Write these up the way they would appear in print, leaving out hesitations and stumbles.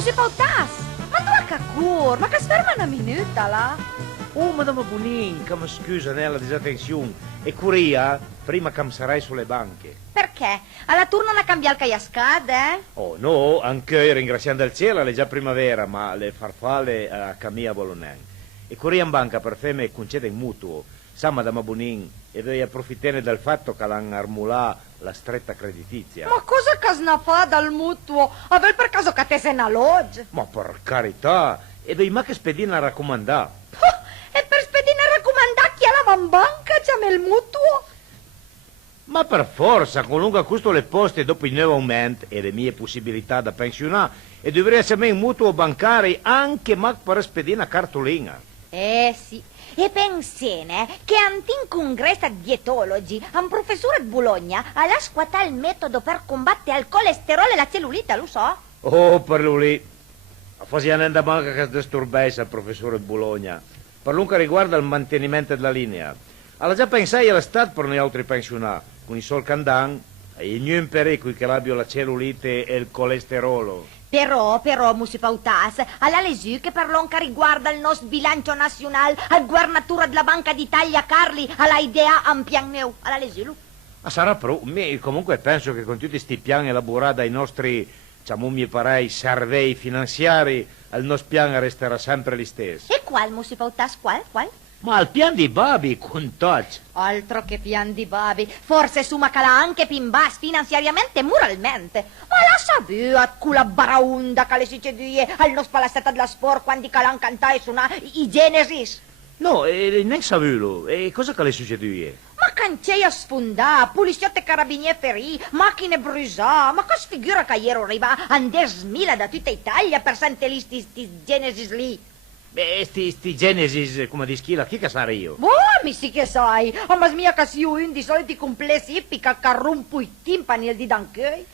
si pautas. Mando a cacur, ma che sferma una minuta là. Oh, madame Bonin, che mi scusa nella disattenzione. E curia, prima che mi sarai sulle banche. Perché? Alla turno una cambiare il cascade, eh? Oh no, anche ringraziando il cielo, è già primavera, ma le farfalle a Camilla Bolonen. E curia in banca per femme e concede in mutuo. Sa, madame Bonin, e devi approfittare del fatto che l'hanno armulà la stretta creditizia. Ma cosa che fa dal mutuo? Aver per caso che te sei una loggia? Ma per carità, e devi ma che spedina a raccomandare. E per spedire a raccomandare chi alla van banca c'è il mutuo? Ma per forza, con lungo acquisto le poste dopo il nuovo aumento e le mie possibilità da pensionare, e dovrei essere in mutuo bancario anche ma per spedire una cartolina. Sì. E pensene che antin congresso di dietologi, un professore di Bologna, ha squattato il metodo per combattere il colesterolo e la cellulite, lo so? Oh, per lui lì. Fasi anenda banca che disturbessa il professore di Bologna. Per lungo riguarda il mantenimento della linea. Alla già pensai all'estate per noi altri pensionati, con i sol candan, e il mio pericolo che l'abbia la cellulite e il colesterolo. Però, musipautas, alla lesu che per l'onca riguarda il nostro bilancio nazionale, al guvernatura della Banca d'Italia Carli, alla idea ampianneu, alla lesu. Ma sarà pro, comunque penso che con tutti questi piani elaborati dai nostri, diciamo, mi parei, servei finanziari, il nostro piano resterà sempre lo stesso. E qual, musipautas, qual? Ma il piano di Babi, con touch. Altro che pian di babi, forse su Macalà anche pimbas finanziariamente e moralmente. Ma la sapuat culla baraunda che le succedie al nostro palazzetta della sport quando calan cantai su i Genesis. No, non saputo. E cosa che le succede? Ma canceia sfondà, poliziotti e carabinieri ferì, macchine brusà, ma che sfigura che ieri arriva andes mila da tutta Italia per sentire sti Genesis lì. Beh, sti Genesis, come di schila, chi che sarei io? Boh, mi sì che sai, ma mia che io in di soliti complessi ippica che rompo i timpani e di danchei.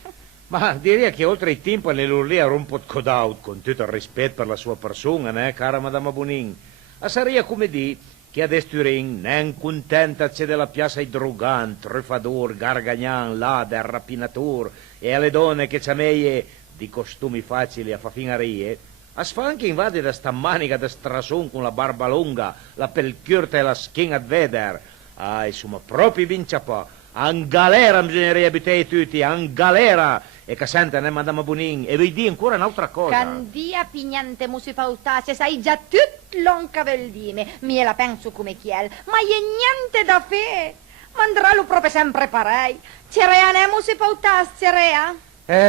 Ma direi che oltre ai timpani l'urlia rompo codaut, con tutto il rispetto per la sua persona, cara madame Bonin. A sarebbe come di che ad Esturin, non contenta c'è della piazza i drogant, trufador, gargagnan, lader, rapinator, e alle donne che c'ameie di costumi facili a fa finarie, a sfanche invade da sta manica da strason con la barba lunga, la pelchiurta e la schiena ad veder. Ah, insomma, proprio vincia po'. An galera bisognerebbe abitare tutti, an galera. E che sente, ne madame Bonin, e vedi ancora un'altra cosa. Candia pignante musipauta, se sai già tutto l'oncaveldime, mi la penso come chiel, ma è niente da fe. Mandralo proprio sempre parei. Cerea ne musipauta, cerea?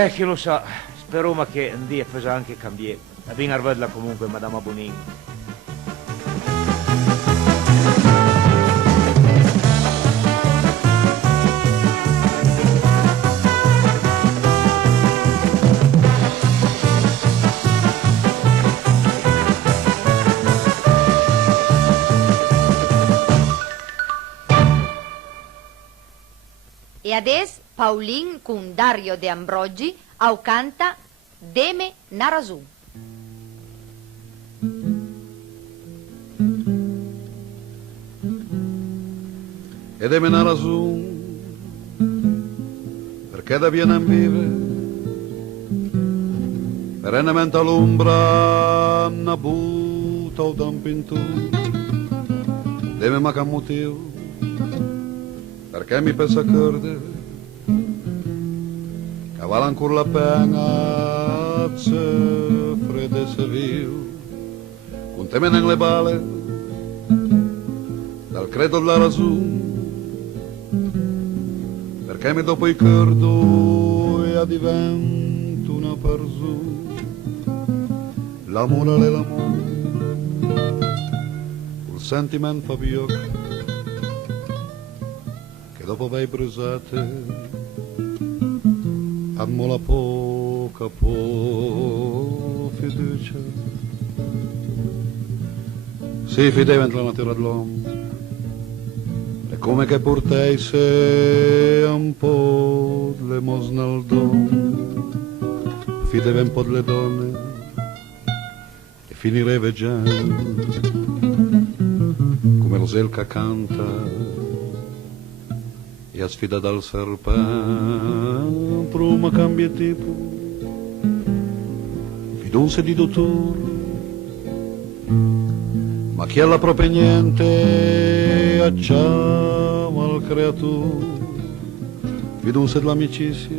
Chi lo sa, spero ma che un dia fesa anche cambiare. La ben arvedla comunque, madame Bonin. E adesso Paulin con Dario De Ambrogi au canta Deme Narazu. Ed è menare su perché da viene in vive perennemente all'ombra una butta o da un pintura deve ma un motivo perché mi pensa corde che vale ancora la pena se fredde se vivo con te me le bale dal credo della ragione perché mi dopo il cordo e divento una persona l'amore è l'amore il sentimento fa più che dopo vai brusate ammo la poca fiducia si fideva entro la natura dell'uomo e come che portasse un po' di lemosna al dono fideva un po' delle donne e finirebbe già come lo selca canta e a sfida dal serpente prima cambia tipo un se di dottor, ma chi alla propria niente acciama al creatur, un se dell'amicizia,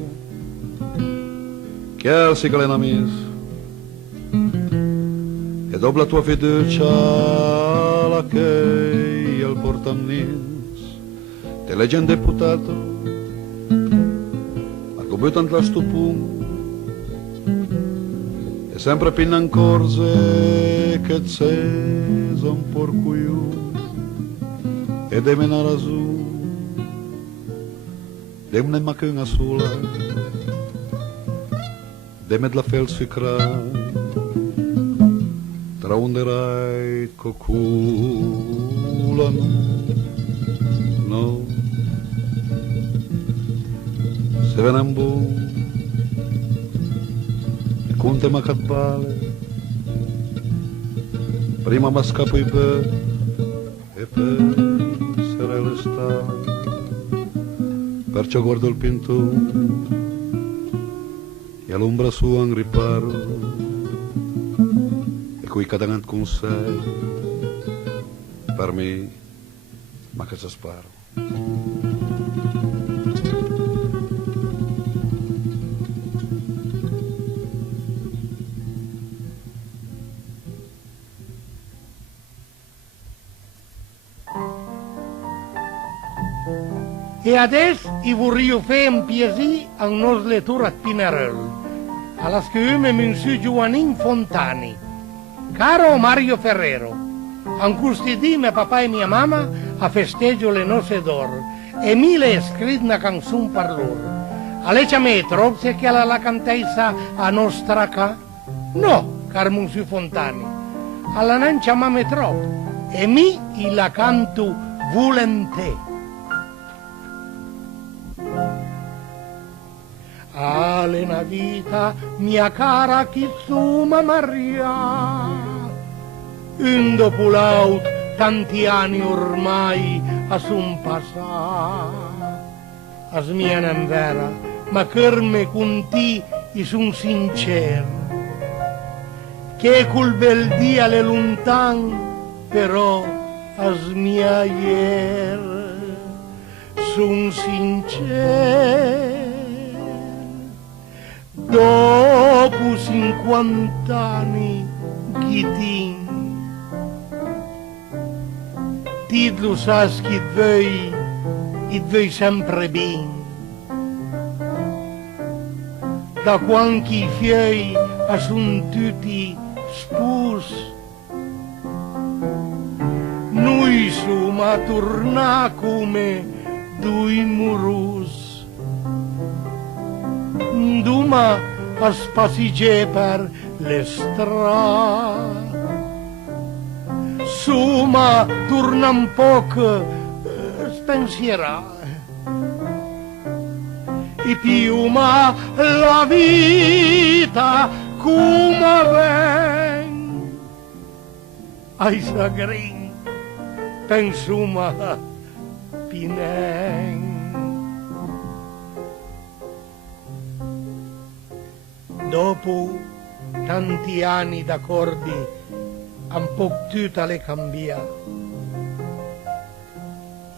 chiar si che l'è una messa, e dopo la tua fiducia la che al portamnis, te legge un deputato, a come tanto a sto punto, e sempre pinna in corse che c'è un porcuiù, ed è mena razù, de una macchina sola, de med la felsicra, tra underai cocula, no, se ve ne un bu, e conte macabale, prima ma scappo i pe, e per essere l'estate. Perciò guardo il pinto e all'ombra sua un riparo e coi cadanant con sé per me ma che ci sparo. E adesso vorrei fare un piacere al nostro lettore a Pinerolo, alla scrive Monsieur Giovannin Fontani. Caro Mario Ferrero, an questi dì mio papà e mia mamma a festeggio le nozze d'oro e mi le scritto una canzone per loro. A lei c'è me troppo se che la cantessa a nostra ca? No, caro Monsieur Fontani, alla non chiamame troppo e mi la canto volentieri. Ale na vita mia cara Chissuma Maria, un dopo l'altro tanti anni ormai a son passà, a smiena in vera, ma che con ti son sincero, che col bel dia le lontan, però a smia ier son sincero. Dopo 50 anni chi ti lo sai che vuoi sempre bene. Da quando i fiei sono tutti sposi, noi siamo a tornare come due morosi. Duma a spassigge per le strade, suma torna un poco spensierata, e più ma la vita come ven, ai sagrin pensuma pinen. Dopo tanti anni d'accordi, un po' tutta le cambia.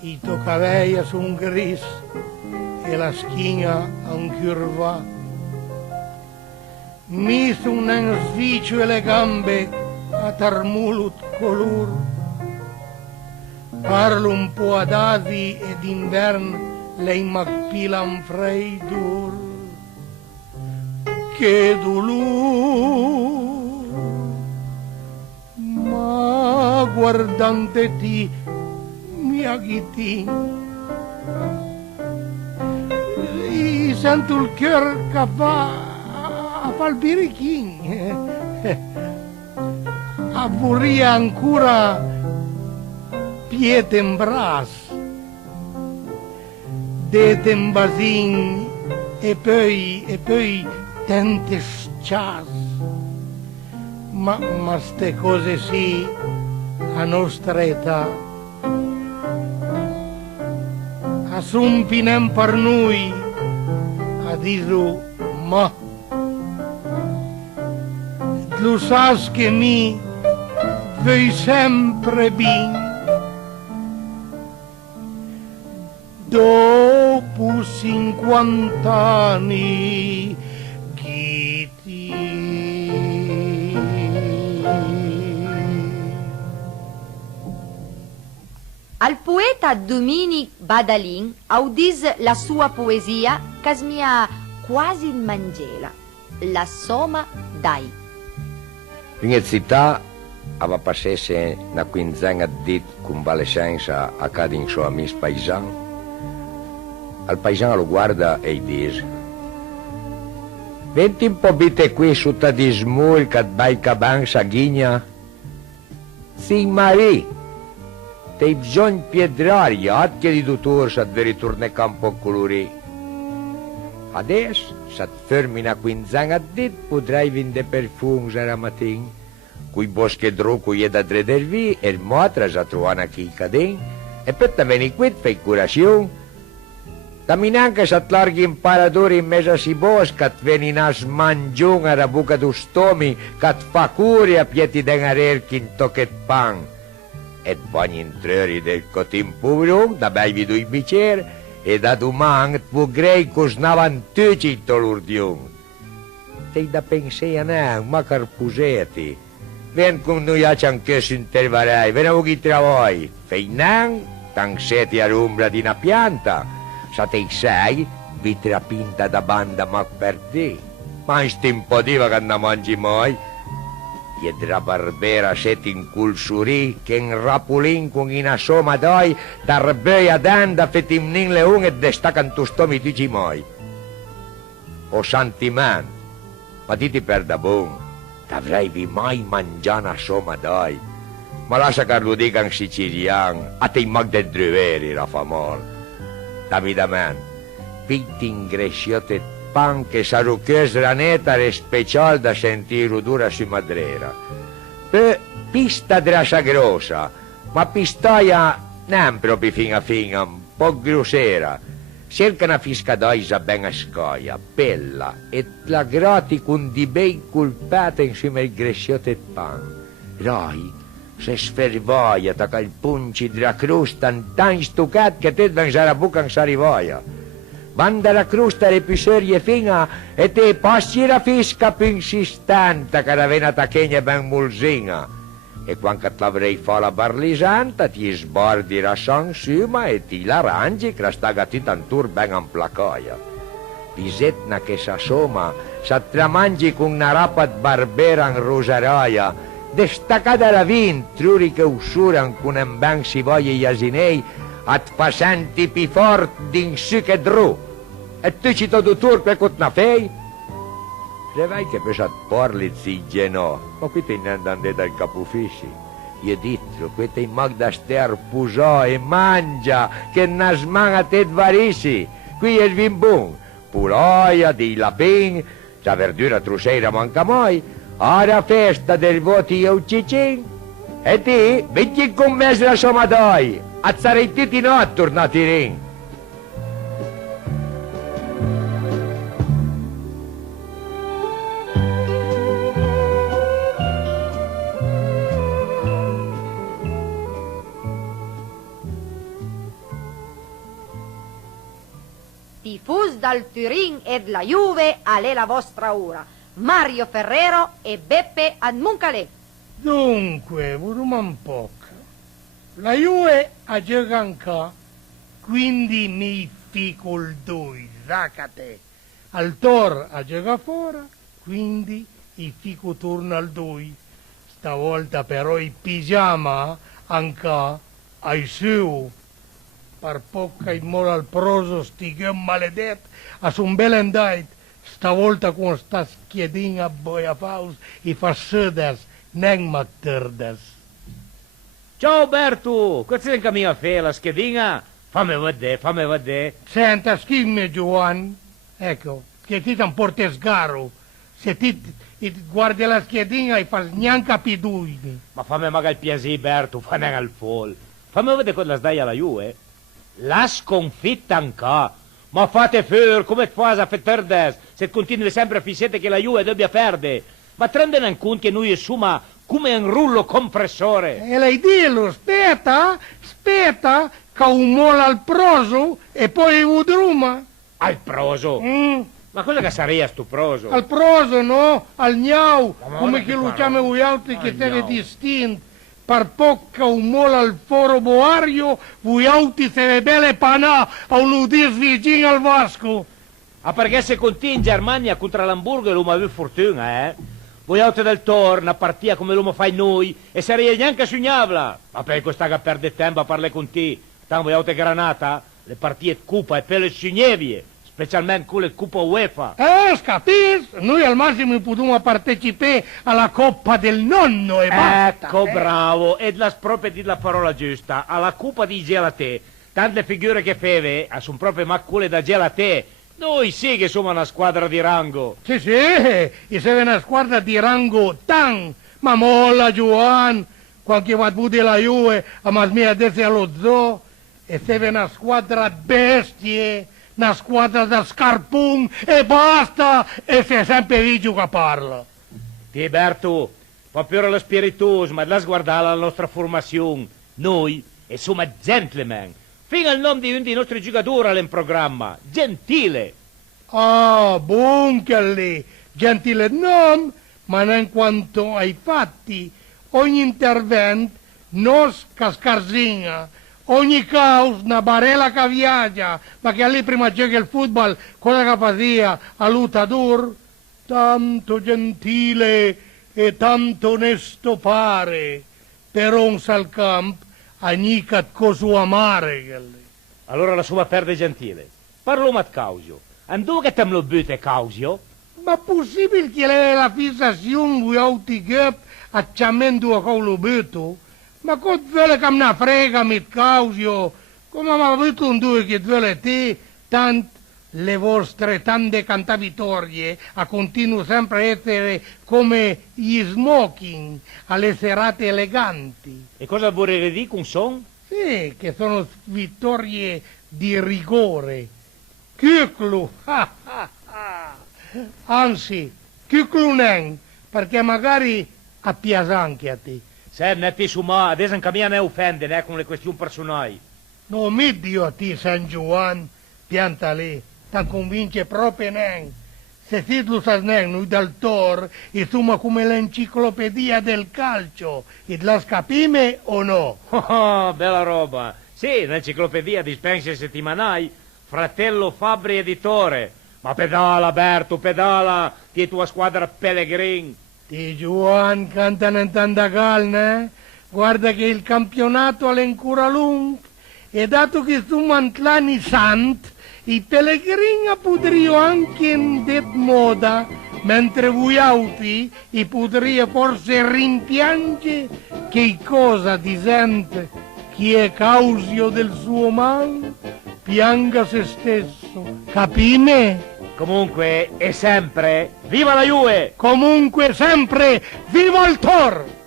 I tuoi capelli sono grigi e la schiena incurva. Mi sono in svicio e le gambe a tarmulut color. Parlo un po' ad asi e d'inverno lei m'appila un freidor. Che dolore, ma guardante ti mi aghitin, e sento il cuore che va a far il birichin, a vorrei ancora piede in braccio, dete in basin e poi tante scias, ma ste cose sì, a nostra età, a sumpinem per noi, a diso ma, Lo sai che mi vuoi sempre bene. Dopo 50 anni Al poeta Dominic Badalin audis la sua poesia che smia quasi in mangela, la Soma dai. In città aveva passato una quinzena di convalescenza a cada in suo amico paesano. Al paesano lo guarda e dice: "Venti un po' bite qui sotto di smul che vai caban saghigna? Sì, Marie, te bisogna piedraria, che di dottor sa di ritornare campo colorì. Adesso, se ti fermi una quinzena di potrai vendere perfumi la mattina. Cui boschi drucco è da dredervi e il motra sa trovare una chicca dentro e poi te vieni qui e fai curazione. Dammi neanche se ti larghi imparatore in mezzo a si bosca, ti vieni una smangione alla buca do stomi che ti fa curia pieti denarerchi in tocche pan. E poi intreri del cotin pubblico, da bevi due bicchieri e da domani ti vorrei cosnavan tutti l'urdione. Sei da pensare a me, ma carpusetti. Ven con noi a cianche si intervarei, ven a chi travai. Fei nan, tan seti all'ombra di una pianta. Se te sei, vitra pinta da banda ma per te. Ma in stimpodiva che non mangi mai. Piedra barbera seti in culsuri, che in rapulin con una soma dai, tarbei ad anda fetimnin leun e destacan tu stomi dici mai. O santiman, ma ti perda bon, t'avrei vi mai mangiato una soma dai. Ma lascia che lo dica in siciliano, a te mag del druveri la famor. Dammi da man, pitti ingresciote pan che sarucchios raneta è special da sentire odore su madrera. Pista drassa grossa, ma pistoia non proprio fina, un po' grossera. Cerca una fiscadoisa ben a scoia, bella, e la grati con di bei colpate insieme al gresciote pan. Rai, se sfervoia tacca il punci della crusta tan stucat che te venga la buca in sarivoia. Banda la crusta le più serie fina e te passi la fisca più insistente che la vena tachegna ben mulsina. E quando l'avrei fa la barlisanta ti sbordi la sansuma e ti l'arrangi che la sta gattitantur ben amplacoia. Pisetna che sa soma, sa tramangi con una rapat barbera in rosaraia, destacata la vin, truri che usuran con un ben si voglia gli asinei, at passanti pi fort din su che dru. E tu ci todo turpe cot na fei? Se vai che pesat parli zi genò, ma qui te ne andate dal capufisci. Io dittro, qui te mag da ster pusò e mangia, che na smanga te varissi. Qui è il vin bun, puroia, di lapin, sa verdura truseira manca mai, ora festa del voti e uccicin. E ti, vitti con me la somma dai, azzarei tutti no tornati rin. Tifus dal Turin e la Juve alle la vostra ora. Mario Ferrero e Beppe Admuncalè. Dunque, vediamo un po'. La Juve ha giocato, quindi mi fico il 2, zacate. Al Tor ha giocato fuori, quindi i fico torna al 2. Stavolta però il pigiama anche ai suoi. Per poco il moral proso stighe maledetto a un bel andait. Stavolta con sta schiedina boia faus e fa södes, neng macterdes. Ciao Bertu, cosa è mia fe la schedina? Fammi vedere. Senta, schimmi Giovanni, ecco, che ti non porti sgaro. Se ti guardi la schedina e fai neanche piduini. Ma fammi magari il piacere Bertu, fammi al fol. Fammi vedere cosa sdai alla Juve. La sconfitta anche. Ma fate fuori, come fai a fetterdes? Se continui sempre a fissare che la Juve dobbia perdere. Ma prendene in conto che noi insomma come un rullo compressore. E lei dillo, aspetta, che un mola al proso e poi udruma. Al proso? Ma cosa che sarebbe sto proso? Al proso, no? Al gnau, Ma come che che lo parla? chiamo voi altri che Al siete gnau. distinti. Per poco un mola al foro boario, voi altri siete belle panà a un udis vicino al Vasco. Ah, perché se conti in Germania contro l'Hamburgo l'uomo aveva fortuna, eh? Voi auto del Tor, una partita come l'uomo fai noi, e sarei neanche sognabla. Ma per questa che perde tempo a parlare con te, tanto voi auto granata, le partite di Coppa e per le signevie, specialmente quelle di Coppa UEFA. Capis? Noi al massimo potremmo partecipare alla Coppa del Nonno e basta. Ecco, bravo, e la proprio di la parola giusta, alla Coppa di Gelate, tante figure che feve, sono proprio ma quelle da Gelate. Noi sì che siamo una squadra di rango. Sì, e sei una squadra di rango tan, ma molla Giovanni, qualche mattina della Juve, a masmia adesso allo zoo, e sei una squadra bestie, una squadra da scarpun, e basta, e sei sempre Vigio che parla. Ti Berto, fa più lo spiritoso, ma la guardare la nostra formazione. Noi siamo gentleman. Fino al nome di uno dei nostri giocatori in programma, Gentile. Ah, buon che lì, gentile non, ma in quanto ai fatti, ogni intervento nos cascarzina, ogni caos una barella che viaggia, ma che lì prima gioca il football, cosa che faceva a luttador, tanto gentile e tanto onesto pare, però un sal camp, anicat cosu amare che lì. Allora la sua perde Gentile. Parlo mat Causio. Andò che te me lo bute Causio? Ma possibile che lei la fissazione voi auti gep a ciamendo a colo beto? Ma cosa vuole che me ne frega mit Causio? Come mi ha avuto un due che vuole te, tant le vostre tante cantavitorie a continuo sempre essere come gli smoking alle serate eleganti. E cosa vorrei dire con son? Sì, che sono vittorie di rigore. Chiuclu, anzi, chiuclu nen, perché magari appiasa anche a te. Se ne ti suma, adesso anche a me ne offende, né, con le questioni personali. Non mi dio a te, San Giovanni, pianta lì, ti convince proprio nen. Se si lo sa nen, noi dal Tor, insomma come l'enciclopedia del calcio, e la scapime o no? Oh, bella roba. Sì, l'enciclopedia di Spencer settimanali, fratello Fabbri editore. Ma pedala, Berto, pedala, ti tua squadra Pellegrin. Ti Giovanni cantano in tanta calma, eh? Guarda che il campionato è ancora lungo, e dato che su Mantlani Sant, i Pellegrini potrei anche in det moda, mentre voi altri i potrei forse rimpiangere che cosa ti sente chi è causio del suo mal, pianga se stesso, capime? Comunque, e sempre, viva la Juve! Comunque sempre, viva il Tor!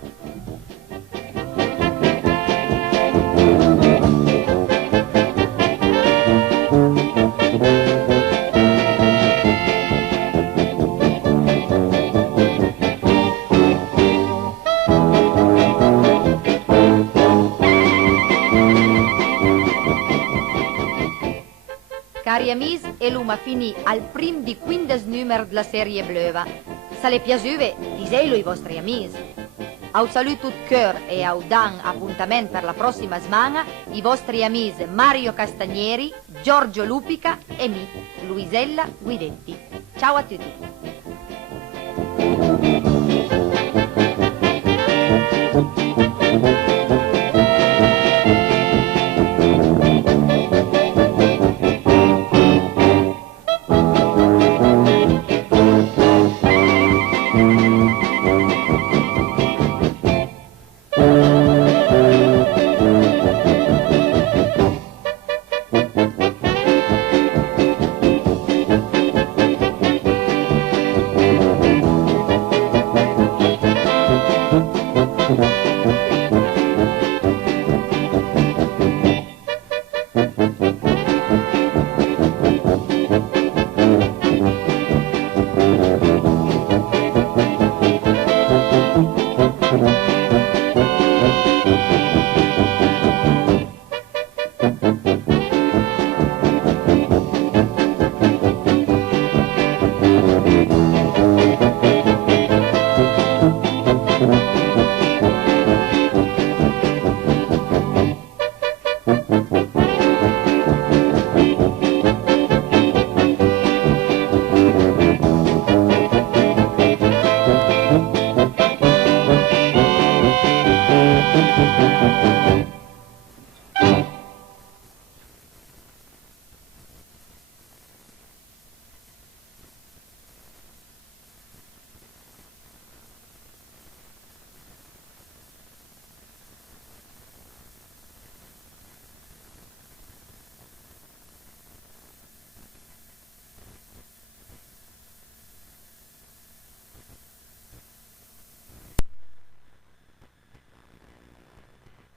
Cari amici, e l'uma finì al prim di 15 numero della serie Bleuva. Se le piaciuve, diselo ai vostri amici. Au saluto tout cœur e au dan appuntamento per la prossima settimana i vostri amici Mario Castagneri, Giorgio Lupica e me, Luisella Guidetti. Ciao a tutti.